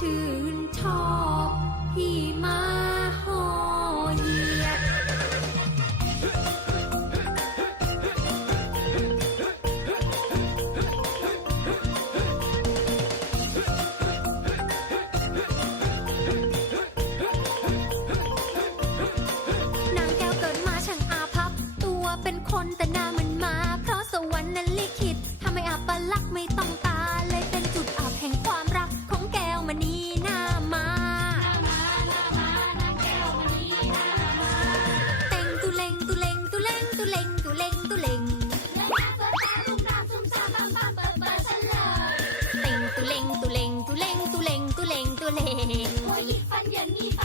ชื่นชอบ อย่างนี้ไป